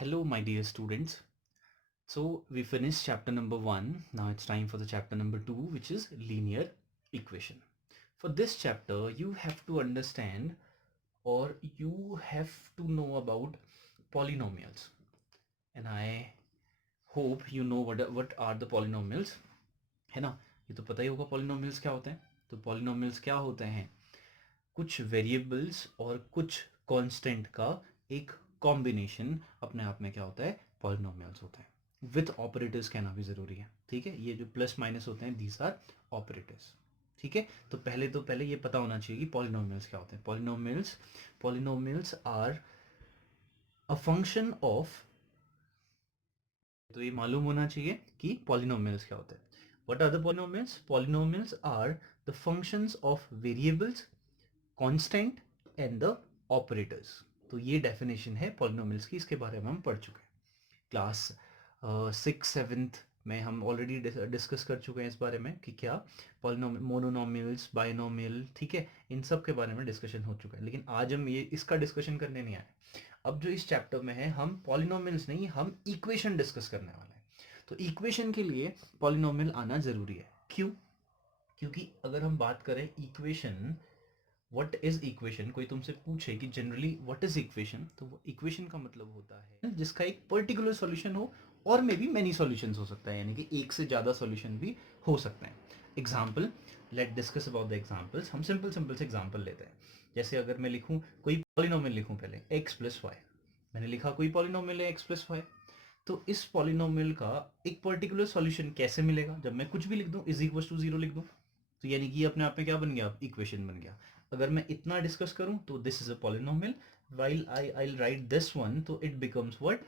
Hello, my dear students. So we finished chapter number 1. Now it's time for the chapter number 2, which is linear equation. For this chapter, you have to understand or you have to know about polynomials. And I hope you know what are the polynomials. है ना? ये तो पता ही होगा polynomials क्या होते हैं. तो polynomials क्या होते हैं? कुछ वेरिएबल्स और कुछ कांस्टेंट का एक कॉम्बिनेशन अपने आप में क्या होता है, पॉलिनोमियल्स होता है. विथ ऑपरेटर्स कहना भी ज़रूरी है. ठीक है, ये जो प्लस माइनस होते हैं दीज आर ऑपरेटर्स. ठीक है, तो पहले ये पता होना चाहिए कि पॉलिनोमियल्स क्या होते हैं. Polynomials are a function of, तो ये मालूम होना चाहिए कि पॉलिनोमियल्स क्या होते हैं. What are the polynomials? Polynomials are the functions of variables, constant and the operators. तो ये डेफिनेशन है पॉलिनोमियल्स की, इसके बारे में हम पढ़ चुके हैं. क्लास 6th 7th में हम ऑलरेडी डिस्कस कर चुके हैं इस बारे में कि क्या पॉलिनोमियल, मोनोनोमियल्स, बाइनोमियल, ठीक है, इन सब के बारे में डिस्कशन हो चुका है. लेकिन आज हम ये इसका डिस्कशन करने नहीं आए. अब जो इस चैप्टर में है, हम पॉलिनोमियल्स नहीं, हम इक्वेशन डिस्कस करने वाले हैं. तो इक्वेशन के लिए पॉलिनोमियल आना ज़रूरी है. क्यों? क्योंकि अगर हम बात करें इक्वेशन, व्हाट इज इक्वेशन, कोई तुमसे पूछे कि जनरली व्हाट इज इक्वेशन, तो वो इक्वेशन का मतलब होता है जिसका एक पर्टिकुलर सॉल्यूशन हो, और मे बी मेनी सॉल्यूशंस हो सकता है, यानी कि एक से ज़्यादा सॉल्यूशन भी हो सकते हैं. Example, let discuss about the examples. हम सिंपल सिंपल से एग्जाम्पल लेते हैं. जैसे अगर मैं लिखूँ कोई पॉलिनोमियल, लिखूँ पहले एक्स प्लस वाई. मैंने लिखा कोई पॉलिनोमियल है एक्स प्लस वाई. तो इस पॉलिनोमियल का एक पर्टिकुलर सॉल्यूशन कैसे मिलेगा? जब मैं कुछ भी लिख दूँ, इज इक्वल टू जीरो लिख दूँ, तो यानी कि अपने आप में क्या बन गया, इक्वेशन बन गया. अगर मैं इतना डिस्कस करूं तो this is a polynomial, while I write this one, तो it becomes what,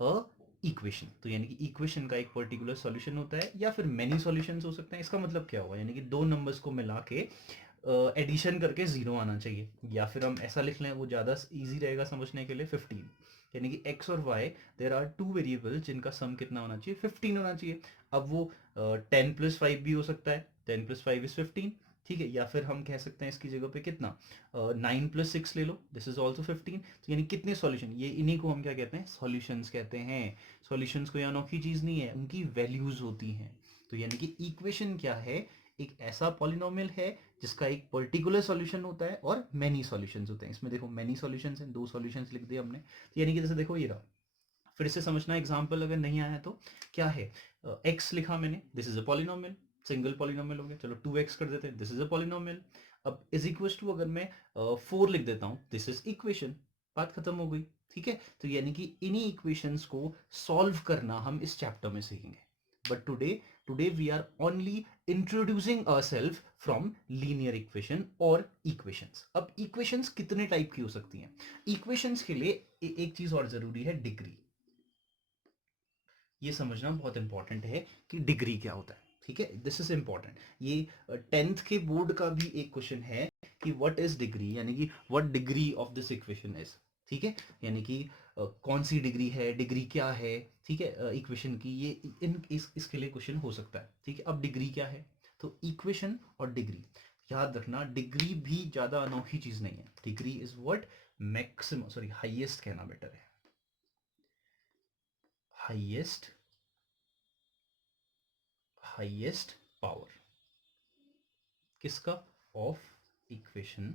a equation. तो यानी कि इक्वेशन का एक पर्टिकुलर सॉल्यूशन होता है, या फिर मेनी सॉल्यूशंस हो सकते हैं. इसका मतलब क्या हुआ, यानी कि दो नंबर्स को मिला के एडिशन करके जीरो आना चाहिए. या फिर हम ऐसा लिख लें, वो ज़्यादा इजी रहेगा समझने के लिए, 15. यानी कि एक्स और y, there are two variable जिनका सम कितना होना चाहिए, 15 होना चाहिए. अब वो 10 + 5 भी हो सकता है, 10 + 5 = 15. ठीक है, या फिर हम कह सकते हैं इसकी जगह पे कितना, 9 + 6 ले लो, दिस इज ऑल्सो 15. तो यानी कितने सॉल्यूशन, ये इन्हीं को हम क्या कहते हैं, सॉल्यूशंस कहते हैं. सॉल्यूशंस कोई अनोखी चीज़ नहीं है, उनकी वैल्यूज होती हैं. तो यानी कि इक्वेशन क्या है, एक ऐसा पॉलिनोमियल है जिसका एक पर्टिकुलर सॉल्यूशन होता है और मेनी सॉल्यूशंस होते हैं. इसमें देखो मेनी सॉल्यूशंस हैं, दो सॉल्यूशंस लिख दिए हमने. तो यानी कि जैसे देखो ये रहा, फिर से समझना एग्जांपल अगर नहीं आया तो. क्या है, एक्स लिखा मैंने, this is a polynomial, single polynomial हो गया. चलो 2x कर देते हैं, दिस इज अ पॉलिनोमियल. अब इज इक्वल टू अगर मैं 4 लिख देता हूँ, दिस इज इक्वेशन. बात खत्म हो गई. ठीक है, तो यानी कि इन्हीं इक्वेशंस को सॉल्व करना हम इस चैप्टर में सीखेंगे. But today we are only introducing ourself from linear equation और इक्वेशंस. अब इक्वेशंस कितने टाइप की हो सकती हैं? इक्वेशंस के लिए एक चीज और जरूरी है, डिग्री. ये समझना बहुत इंपॉर्टेंट है कि डिग्री क्या होता है. ठीक है, दिस इज इंपॉर्टेंट. ये 10th के बोर्ड का भी एक क्वेश्चन है कि व्हाट इज डिग्री, यानी कि what degree of this equation is. ठीक है, यानी कि कौन सी डिग्री है, डिग्री क्या है. ठीक है, इक्वेशन की ये इसके लिए क्वेश्चन हो सकता है. ठीक है, अब डिग्री क्या है, तो इक्वेशन और डिग्री, याद रखना डिग्री भी ज्यादा अनोखी चीज नहीं है. Degree is what, maximum, sorry highest कहना बेटर है, हाईएस्ट, हाईएस्ट पावर किसका, ऑफ इक्वेशन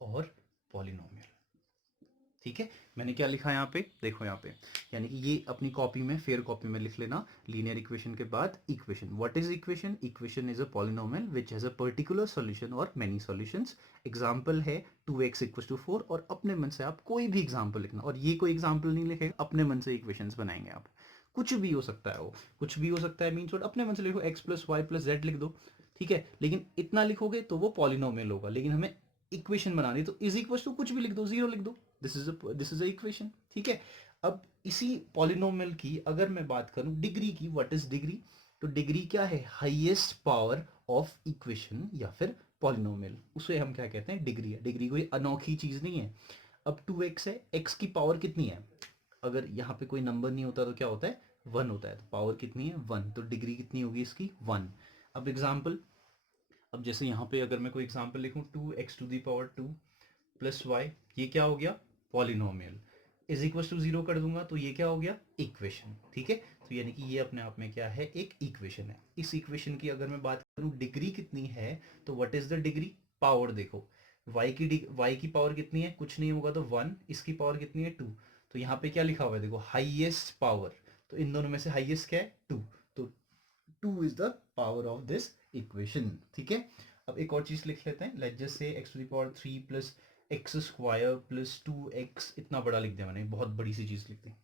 और पॉलिनोमियल. ठीक है, मैंने क्या लिखा यहाँ पे, देखो यहाँ पे, यानी कि ये अपनी कॉपी में, फेयर कॉपी में लिख लेना, लीनियर इक्वेशन के बाद equation. What is equation? Equation is a polynomial which has a particular solution और मेनी सॉल्यूशंस. एग्जांपल है 2x = 4, और अपने मन से आप कोई भी एग्जांपल लिखना, और ये कोई एग्जांपल नहीं लिखेगा, अपने मन से इक्वेशंस बनाएंगे आप. कुछ भी हो सकता है, वो कुछ भी हो सकता है मीन्स अपने मन से लिखो, x + y + z लिख दो. ठीक है, लेकिन इतना लिखोगे तो वो पॉलिनोमियल होगा. लेकिन हमें इक्वेशन बनानी, तो इज इक्वल टू कुछ भी लिख दो, जीरो लिख दो, दिस इज अ इक्वेशन. ठीक है, अब इसी पॉलिनोमियल की अगर मैं बात करूं डिग्री की, व्हाट इज डिग्री, तो डिग्री क्या है, हाईएस्ट पावर ऑफ इक्वेशन या फिर पॉलिनोमियल, उसे हम क्या कहते हैं, डिग्री है. डिग्री कोई अनोखी चीज नहीं है. अब 2x है, x की पावर कितनी है, अगर यहाँ पे कोई नंबर नहीं होता तो क्या होता है, 1 होता है. तो पावर कितनी है, 1, तो डिग्री कितनी होगी इसकी, 1. अब एग्जाम्पल, अब जैसे यहाँ पे अगर मैं कोई एग्जाम्पल लिखूँ, 2x⁴ + y, ये क्या हो गया, पॉलिनोमियल. इज इक्वल टू 0 कर दूंगा तो ये क्या हो गया, इक्वेशन। ठीक है, तो यानी कि ये अपने आप में क्या है, एक इक्वेशन है। इस इक्वेशन की अगर मैं बात करूं डिग्री कितनी है, तो what is the degree, power देखो, y की पावर कितनी है, कुछ नहीं होगा तो 1, इसकी पावर कितनी है 2, तो यहाँ पे क्या लिखा हुआ है देखो, हाईएस्ट पावर, तो इन दोनों में से हाईएस्ट क्या है 2, तो 2 is the power of this equation. ठीक है, अब एक और चीज लिख लेते हैं, let's just say x to the power 3 plus x square plus 2x, इतना बड़ा लिख दिया मैंने, बहुत बड़ी सी चीज लिख दी।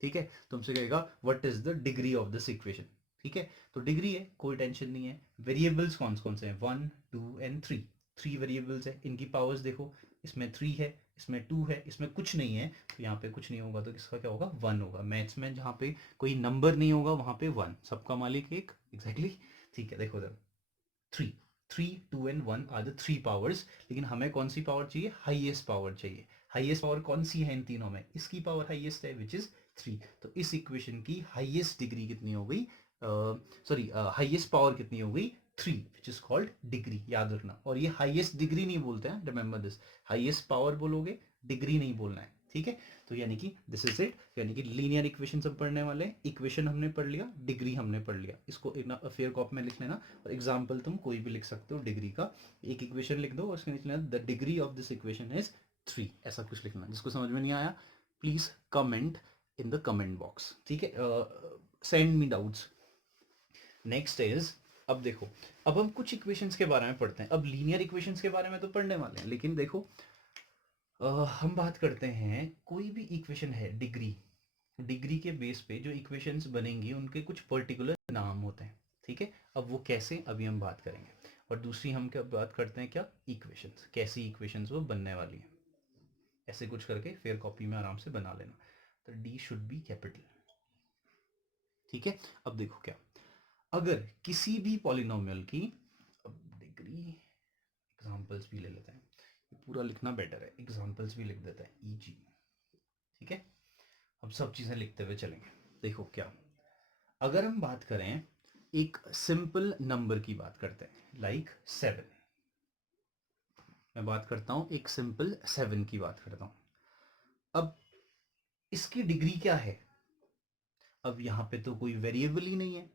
ठीक है, तुमसे कहेगा what is the degree of this equation. ठीक है, तो डिग्री है, कोई टेंशन नहीं है। वेरिएबल्स कौन कौन से हैं, 1 2 एंड 3, 3 वेरिएबल्स है, इनकी पावर्स देखो, इसमें 3 है, इसमें 2 है, इसमें कुछ नहीं है, तो यहाँ पे कुछ नहीं होगा तो किसका क्या होगा, 1 होगा। मैथ्स में जहाँ पे कोई नंबर नहीं होगा वहाँ पे 1, सबका मालिक एक, एग्जैक्टली। ठीक है, देखो इधर 3, 3 2 एंड 1 आर द 3 पावर्स, लेकिन हमें कौन सी पावर चाहिए, हाईएस्ट पावर चाहिए। हाईएस्ट पावर कौन सी है इन तीनों में, इसकी पावर हाईएस्ट है विच इज 3, तो इस इक्वेशन की हाईएस्ट डिग्री कितनी हो गई, सॉरी हाईएस्ट पावर कितनी हो गई, 3, विच इज कॉल्ड डिग्री, याद रखना। और ये हाईएस्ट डिग्री नहीं बोलते हैं, रिमेंबर दिस, हाईएस्ट पावर बोलोगे, डिग्री नहीं बोलना है। ठीक है, तो यानी कि दिस इज इट, यानी कि लीनियर इक्वेशन सब पढ़ने वाले हैं, इक्वेशन हमने पढ़ लिया, डिग्री हमने पढ़ लिया, इसको एक ना फेयर कॉप में लिख लेना, और एग्जाम्पल तुम कोई भी लिख सकते हो डिग्री का, एक इक्वेशन लिख दो और उसके नीचे the degree of this equation is 3, ऐसा कुछ लिखना। जिसको समझ में नहीं आया please comment in the comment box. ठीक है, send me doubts. Next is, अब देखो, अब हम कुछ इक्वेशंस के बारे में पढ़ते हैं। अब लीनियर इक्वेशंस के बारे में तो पढ़ने वाले हैं, लेकिन देखो हम बात करते हैं, कोई भी इक्वेशन है, डिग्री, डिग्री के बेस पे जो इक्वेशंस बनेंगी उनके कुछ पर्टिकुलर नाम होते हैं। ठीक है, अब वो कैसे, अभी हम बात करेंगे। और दूसरी हम क्या बात करते हैं, क्या, इक्वेशंस, कैसी इक्वेशंस वो बनने वाली हैं, ऐसे कुछ करके फेयर कॉपी में आराम से बना लेना। तो डी शुड बी कैपिटल। ठीक है, अब देखो क्या, अगर किसी भी पॉलिनोमियल की, अब डिग्री एग्जांपल्स भी ले लेते हैं, पूरा लिखना बेटर है, एग्जांपल्स भी लिख देते हैं, ईजी। ठीक है, अब सब चीजें लिखते हुए चलेंगे। देखो क्या, अगर हम बात करें, एक सिंपल नंबर की बात करते हैं, लाइक 7, मैं बात करता हूं एक सिंपल 7 की बात करता हूं। अब इसकी डिग्री क्या है, अब यहां पे तो कोई वेरिएबल ही नहीं है,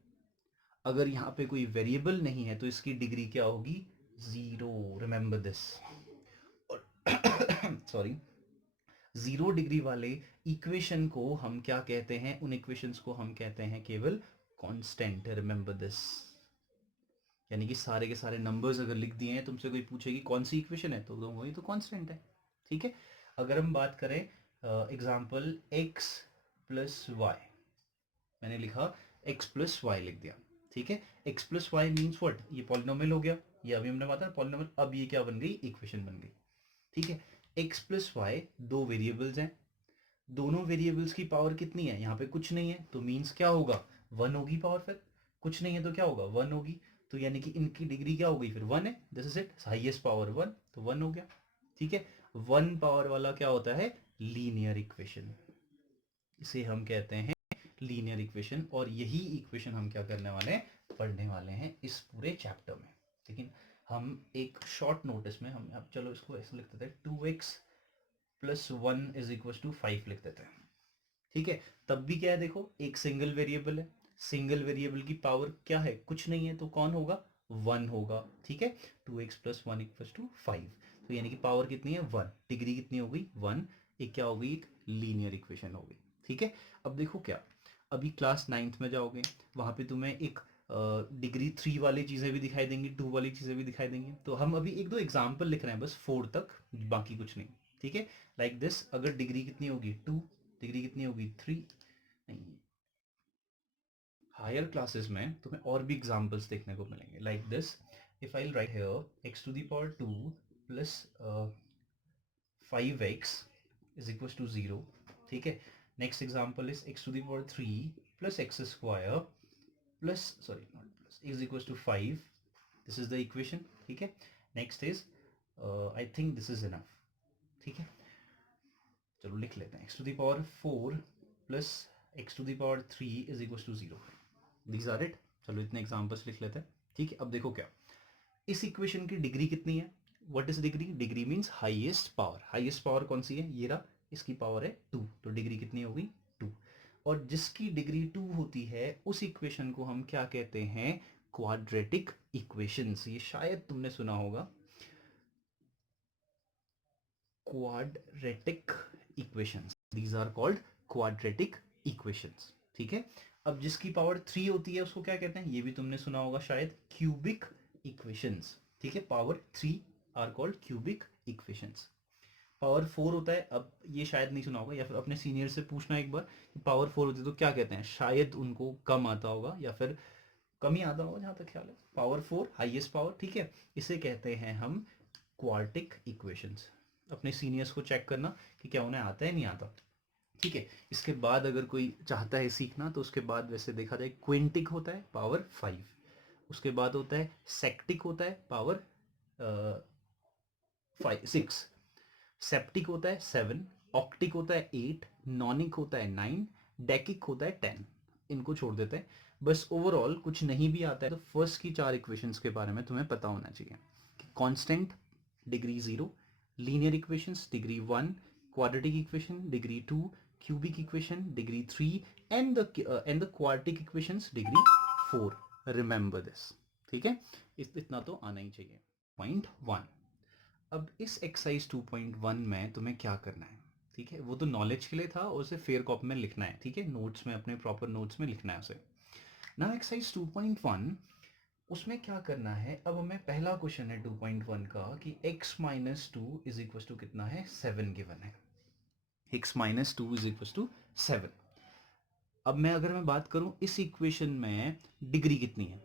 अगर यहां पे कोई वेरिएबल नहीं है तो इसकी डिग्री क्या होगी, 0, रिमेंबर दिस। और सॉरी, 0 डिग्री वाले इक्वेशन को हम क्या कहते हैं, उन इक्वेशंस को हम कहते हैं केवल कांस्टेंट, रिमेंबर दिस। यानी कि सारे के सारे नंबर्स अगर लिख दिए हैं, तुमसे कोई पूछेगी कौन सी इक्वेशन है, तो वही तो कांस्टेंट है। ठीक है, अगर हम बात करें एग्जांपल x प्लस वाई, मैंने लिखा x प्लस वाई लिख दिया। ठीक है, x plus y means what, ये पॉलिनोमियल हो गया, ये अभी हमने बात पॉलिनोमियल, अब ये क्या बन गई, इक्वेशन बन गई। ठीक है, x प्लस वाई, दो वेरिएबल्स हैं, दोनों वेरिएबल्स की पावर कितनी है, यहाँ पे कुछ नहीं है, तो मीन्स क्या होगा, 1 होगी पावर, फिर कुछ नहीं है तो क्या होगा, 1 होगी, तो यानी कि इनकी डिग्री क्या हो गई, फिर 1 है, this is it, highest power 1, तो 1 हो गया। ठीक है, 1 पावर वाला क्या होता है, लीनियर इक्वेशन, इसे हम कहते हैं लीनियर इक्वेशन। और यही इक्वेशन हम क्या करने वाले हैं, पढ़ने वाले हैं इस पूरे चैप्टर में। लेकिन हम एक शॉर्ट नोटिस में हम, अब चलो इसको ऐसे लिख देते हैं, 2x plus 1 is equal to 5 लिख देते हैं। ठीक है, तब भी क्या है, देखो एक सिंगल वेरिएबल है, सिंगल वेरिएबल की पावर क्या है, कुछ नहीं है, तो कौन होगा, 1 होगा। ठीक है, 2x प्लस 1 इक्वल टू 5, तो यानी कि पावर कितनी है, 1, डिग्री कितनी हो गई, 1, एक क्या हो गई, एक लीनियर इक्वेशन हो गई। ठीक है, अब देखो क्या, अभी क्लास 9th में जाओगे, वहां पे तुम्हें एक डिग्री 3 वाली चीज़ें भी दिखाई देंगी, 2 वाली चीज़ें भी दिखाई देंगी, तो हम अभी एक दो एग्जाम्पल लिख रहे हैं बस, 4 तक, बाकी कुछ नहीं। ठीक है, लाइक दिस, अगर डिग्री कितनी होगी 2, डिग्री कितनी होगी 3, नहीं, हायर क्लासेस में तुम्हें और भी एग्जांपल्स देखने को मिलेंगे, like this, if I write here x to the power 2 plus 5x is equal to 0। ठीक है, next example is x to the power 3 plus x square plus, sorry not plus, is equal to 5, this is the equation. ठीक है, next is, I think this is enough. ठीक है, चलो लिख लेते हैं, x to the power 4 plus x to the power 3 is equal to 0, these are it. चलो इतने एग्जांपल्स लिख लेते हैं। ठीक है, अब देखो क्या, इस इक्वेशन की डिग्री कितनी है, what is degree, degree means highest power, highest power कौन सी है, ये रहा, इसकी पावर है 2, तो डिग्री कितनी होगी 2। और जिसकी डिग्री 2 होती है उस इक्वेशन को हम क्या कहते हैं, क्वाड्रेटिक इक्वेशंस। ये शायद तुमने सुना होगा, quadratic equations, these are called quadratic equations. ठीक है, अब जिसकी पावर 3 होती है उसको क्या कहते हैं, ये भी तुमने सुना होगा शायद, क्यूबिक इक्वेशंस। ठीक है, power 3 are called cubic equations. Power 4 होता है, अब ये शायद नहीं सुना होगा, या फिर अपने सीनियर से पूछना एक बार, पावर 4 होती है तो क्या कहते हैं, शायद उनको कम आता होगा या फिर कम ही आता होगा जहां तक ख्याल है। पावर 4 हाईएस्ट पावर, ठीक है, इसे कहते हैं हम क्वार्टिक इक्वेशंस। अपने सीनियर्स को चेक करना कि क्या उन्हें आता है नहीं आता। ठीक है, इसके बाद अगर कोई चाहता है सीखना तो उसके बाद वैसे देखा जाए क्विंटिक होता है पावर 5, उसके बाद होता है सेक्टिक होता है पावर 6, सेप्टिक होता है 7, ऑक्टिक होता है 8, नॉनिक होता है 9, डेकिक होता है 10। इनको छोड़ देते हैं। बस ओवरऑल कुछ नहीं भी आता है तो फर्स्ट की 4 इक्वेशंस के बारे में तुम्हें पता होना चाहिए कि constant degree 0, linear equations degree 1, quadratic equation degree 2, cubic equation degree 3 and the quadratic equations degree 4। Remember this. ठीक है, इतना तो आना ही चाहिए। पॉइंट 1, अब इस एक्सरसाइज 2.1 में तुम्हें क्या करना है, ठीक है, वो तो नॉलेज के लिए था और उसे फेयर कॉपी में लिखना है। ठीक है, नोट्स में, अपने प्रॉपर नोट्स में लिखना है उसे। ना एक्सरसाइज 2.1, उसमें क्या करना है, अब हमें पहला क्वेश्चन है 2.1 का कि x minus 2 is equal to कितना है, 7 गिवन है। x minus 2 is equal to 7। अब मैं बात करूं इस इक्वेशन में डिग्री कितनी है,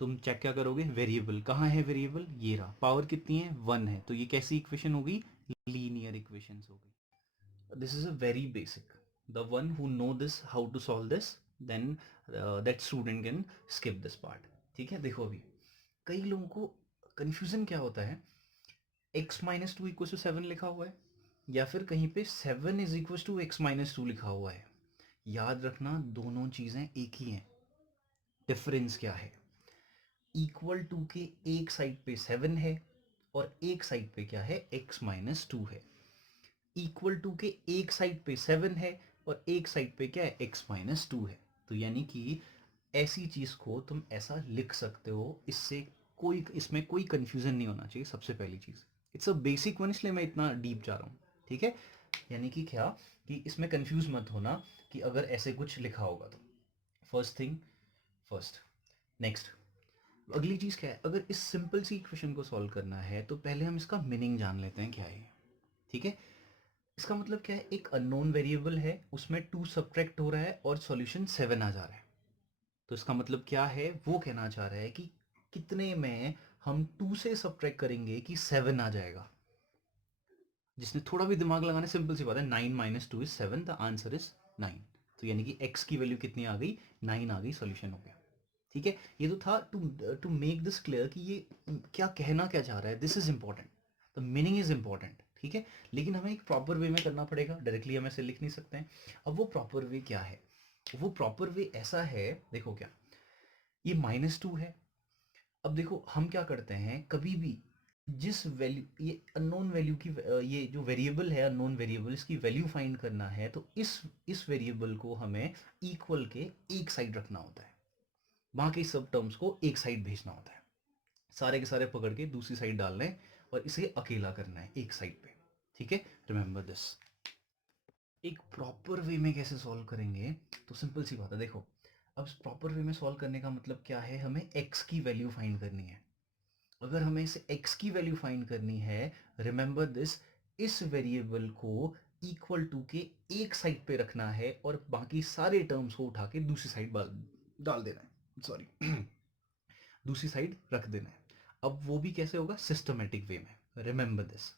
तुम चेक क्या करोगे, वेरिएबल कहाँ है, वेरिएबल ये रहा, पावर कितनी है 1 है, तो ये कैसी इक्वेशन होगी, लीनियर इक्वेशन होगी। This is a very basic, the one who know this how to solve this, then that student can skip this part. ठीक है, देखो अभी कई लोगों को कंफ्यूजन क्या होता है, x माइनस 2 इक्वल टू 7 लिखा हुआ है या फिर कहीं पे 7 is equal to x minus 2 लिखा हुआ है। याद रखना दोनों चीजें एक ही हैं। डिफरेंस क्या है, इक्वल टू के एक साइड पे 7 है और एक साइड पे क्या है, x माइनस 2 है। इक्वल टू के एक साइड पे 7 है और एक साइड पे क्या है, x माइनस 2 है। तो यानी कि ऐसी चीज को तुम ऐसा लिख सकते हो, इसमें कोई कंफ्यूजन नहीं होना चाहिए। सबसे पहली चीज, इट्स अ बेसिक वन, इसलिए मैं इतना डीप जा रहा हूँ। ठीक है, यानी कि क्या, कि इसमें कंफ्यूज मत होना कि अगर ऐसे कुछ लिखा होगा तो। First thing first. नेक्स्ट, अगली चीज क्या है, अगर इस सिंपल सी इक्वेशन को सॉल्व करना है तो पहले हम इसका मीनिंग जान लेते हैं क्या है। ठीक है, इसका मतलब क्या है, एक अननोन वेरिएबल है, उसमें 2 सब्ट्रैक्ट हो रहा है और सॉल्यूशन 7 आ जा रहा है। तो इसका मतलब क्या है, वो कहना चाह रहा है कि कितने में हम 2 से सब्ट्रैक्ट करेंगे कि 7 आ जाएगा। जिसने थोड़ा भी दिमाग लगाना, सिंपल सी बात है, 9 minus 2 is 7, the answer is 9। तो यानी कि x की वैल्यू कितनी आ गई, 9 आ गई, सॉल्यूशन हो गया। ठीक है, ये तो था टू मेक दिस क्लियर कि ये क्या कहना क्या चाह रहा है। This is important, the meaning is important. ठीक है, लेकिन हमें एक प्रॉपर वे में करना पड़ेगा, डायरेक्टली हम ऐसे लिख नहीं सकते हैं। अब वो प्रॉपर वे क्या है, वो प्रॉपर वे ऐसा है, देखो क्या, ये -2 है। अब देखो हम क्या करते हैं, कभी भी जिस वैल्यू, ये अननोन वैल्यू की, ये जो वेरिएबल है अननोन वेरिएबल, इसकी वैल्यू फाइंड करना है तो इस वेरिएबल को हमें इक्वल के एक साइड रखना होता है, बाकी सब टर्म्स को एक साइड भेजना होता है, सारे के सारे पकड़ के दूसरी साइड डालना है और इसे अकेला करना है एक साइड पे। ठीक है, रिमेंबर दिस। एक प्रॉपर वे में कैसे सॉल्व करेंगे, तो सिंपल सी बात है, देखो अब प्रॉपर वे में सॉल्व करने का मतलब क्या है, हमें x की वैल्यू फाइंड करनी है। अगर हमें इसे x की वैल्यू फाइंड करनी है, रिमेंबर दिस, इस वेरिएबल को इक्वल टू के एक साइड पे रखना है और बाकी सारे टर्म्स को उठा के दूसरी साइड डाल देना है, सॉरी दूसरी साइड रख देना है। अब वो भी कैसे होगा, सिस्टमेटिक वे में। रिमेंबर दिस,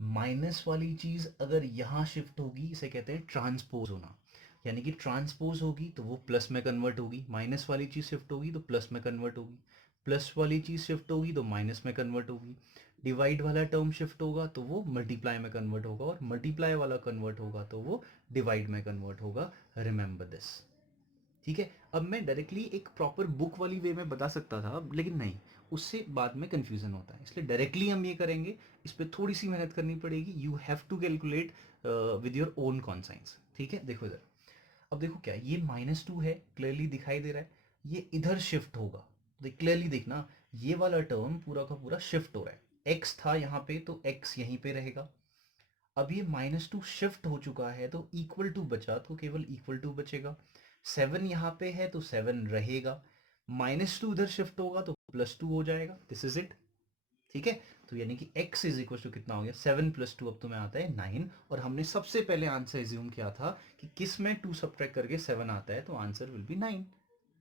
माइनस वाली चीज अगर यहां शिफ्ट होगी, इसे कहते हैं ट्रांसपोज होना, यानी कि ट्रांसपोज होगी तो वो प्लस में कन्वर्ट होगी, माइनस वाली चीज शिफ्ट होगी तो प्लस में कन्वर्ट होगी, प्लस वाली चीज शिफ्ट होगी तो माइनस में कन्वर्ट होगी, डिवाइड वाला टर्म शिफ्ट होगा तो वो मल्टीप्लाई में कन्वर्ट होगा, और मल्टीप्लाई वाला कन्वर्ट होगा तो वो डिवाइड में कन्वर्ट होगा। Remember this. ठीक है, अब मैं डायरेक्टली एक प्रॉपर बुक वाली वे में बता सकता था, लेकिन नहीं, उससे बाद में कंफ्यूजन होता है, इसलिए डायरेक्टली हम ये करेंगे। इस पर थोड़ी सी मेहनत करनी पड़ेगी, you have to calculate with your own conscience, ठीक है। देखो इधर, अब देखो क्या ये -2 है, क्लियरली दिखाई दे रहा है, ये इधर शिफ्ट होगा, क्लियरली देखना, ये वाला टर्म पूरा का पूरा शिफ्ट हो रहा है, x था यहाँ पे तो x यहीं पे रहेगा, अब ये -2 शिफ्ट हो चुका है तो इक्वल टू बचा तो केवल इक्वल टू बचेगा, 7 यहाँ पे है तो 7 रहेगा, -2 इधर शिफ्ट होगा तो +2 हो जाएगा, दिस इज इट, ठीक है। तो यानी कि x इज इक्वल टू कितना हो गया, 7 + 2, अब तुम्हें आता है 9, और हमने सबसे पहले आंसर एज्यूम किया था कि किस में 2 सब्ट्रैक्ट करके 7 आता है, तो आंसर विल बी 9,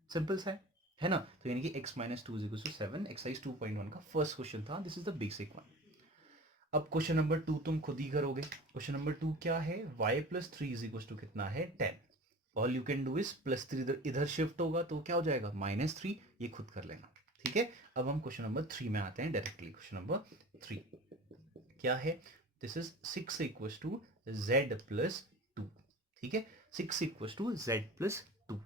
सिंपल सा है ना। तो यानी कि x - 2 is equal to 7, exercise 2.1 का फर्स्ट क्वेश्चन था, this is the basic one. अब क्वेश्चन नंबर 2 तुम खुद ही करोगे। क्वेश्चन नंबर 2 क्या है, y + 3 इज इक्वल टू कितना है, 10, all you can do is +3 इधर शिफ्ट होगा तो क्या हो जाएगा, -3, ये खुद कर लेना, ठीक है। अब हम क्वेश्चन नंबर 3 में आते हैं डायरेक्टली। क्वेश्चन नंबर 3 क्या है, this is 6 equal to z + 2, ठीक है, 6 equal to z + 2।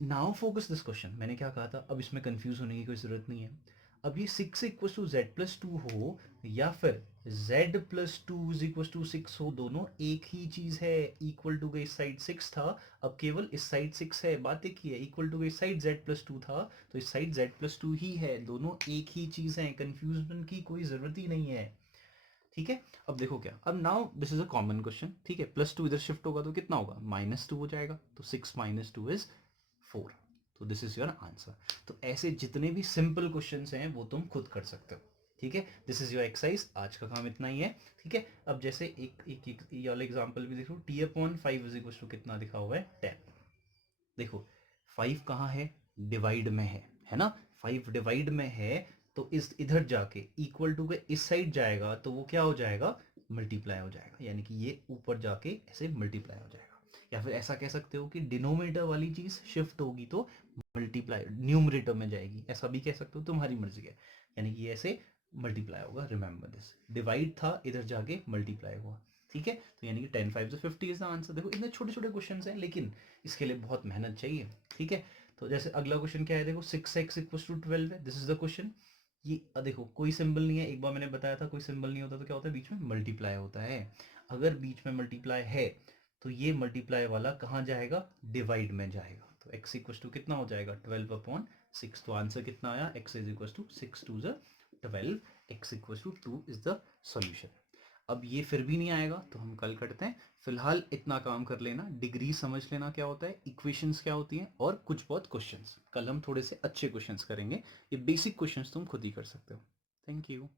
Now focus this question, मैंने क्या कहा था, अब इसमें कंफ्यूज होने की कोई जरूरत नहीं है। अब ये 6 इक्वल टू z + 2 हो या फिर z + 2 इज इक्वल टू 6 हो, दोनों एक ही चीज है। इक्वल टू का इस साइड 6 था, अब केवल इस साइड 6 है, बात एक ही है। इक्वल टू का इस साइड z + 2 था तो इस साइड z + 2 ही है, दोनों एक ही चीज है, कंफ्यूजन की कोई जरूरत ही नहीं है, ठीक है। अब देखो क्या, अब now this is a common question, ठीक है, +2 इधर शिफ्ट होगा तो कितना होगा, -2 हो जाएगा, तो 6 - 2 इज 4, तो दिस इज योर आंसर। तो ऐसे जितने भी सिंपल क्वेश्चंस हैं वो तुम खुद कर सकते हो, ठीक है। दिस इज योर एक्सरसाइज, आज का काम इतना ही है, ठीक है। अब जैसे एक ये वाला एग्जांपल भी देखो, t/5 इज इक्वल टू कितना दिखा हुआ है, 10, देखो 5 कहाँ है, डिवाइड में है ना, 5 डिवाइड में है तो इस इधर जाके इक्वल टू के इस साइड जाएगा तो वो क्या हो जाएगा, मल्टीप्लाई हो जाएगा, यानी कि ये ऊपर जाके ऐसे मल्टीप्लाई हो जाएगा। या फिर ऐसा कह सकते हो कि डिनोमिनेटर वाली चीज शिफ्ट होगी तो मल्टीप्लाई न्यूमरेटर में जाएगी, ऐसा भी कह सकते हो, तुम्हारी मर्जी है, यानी कि ऐसे मल्टीप्लाई होगा, रिमेंबर दिस, डिवाइड था इधर जाके मल्टीप्लाई हुआ, ठीक है। तो यानी कि 10 5 50 इज द आंसर। देखो इतने छोटे छोटे क्वेश्चन हैं लेकिन इसके लिए बहुत मेहनत चाहिए, ठीक है। तो जैसे अगला क्वेश्चन क्या है, देखो 6x = 12 है, दिस इज द क्वेश्चन। ये देखो कोई सिंबल नहीं है, एक बार मैंने बताया था कोई सिंबल नहीं होता तो क्या होता है, बीच में मल्टीप्लाई होता है। अगर बीच में मल्टीप्लाई है तो ये मल्टीप्लाई वाला कहाँ जाएगा, डिवाइड में जाएगा, तो x = कितना हो जाएगा, 12/6, तो आंसर कितना आया, x = 6 2 12, x = 2 is the solution. अब ये फिर भी नहीं आएगा तो हम कल करते हैं, फिलहाल इतना काम कर लेना, डिग्री समझ लेना क्या होता है, इक्वेशंस क्या होती हैं, और कुछ बहुत क्वेश्चंस, कल हम थोड़े से अच्छे क्वेश्चंस करेंगे, ये बेसिक क्वेश्चंस तुम खुद ही कर सकते हो। Thank you.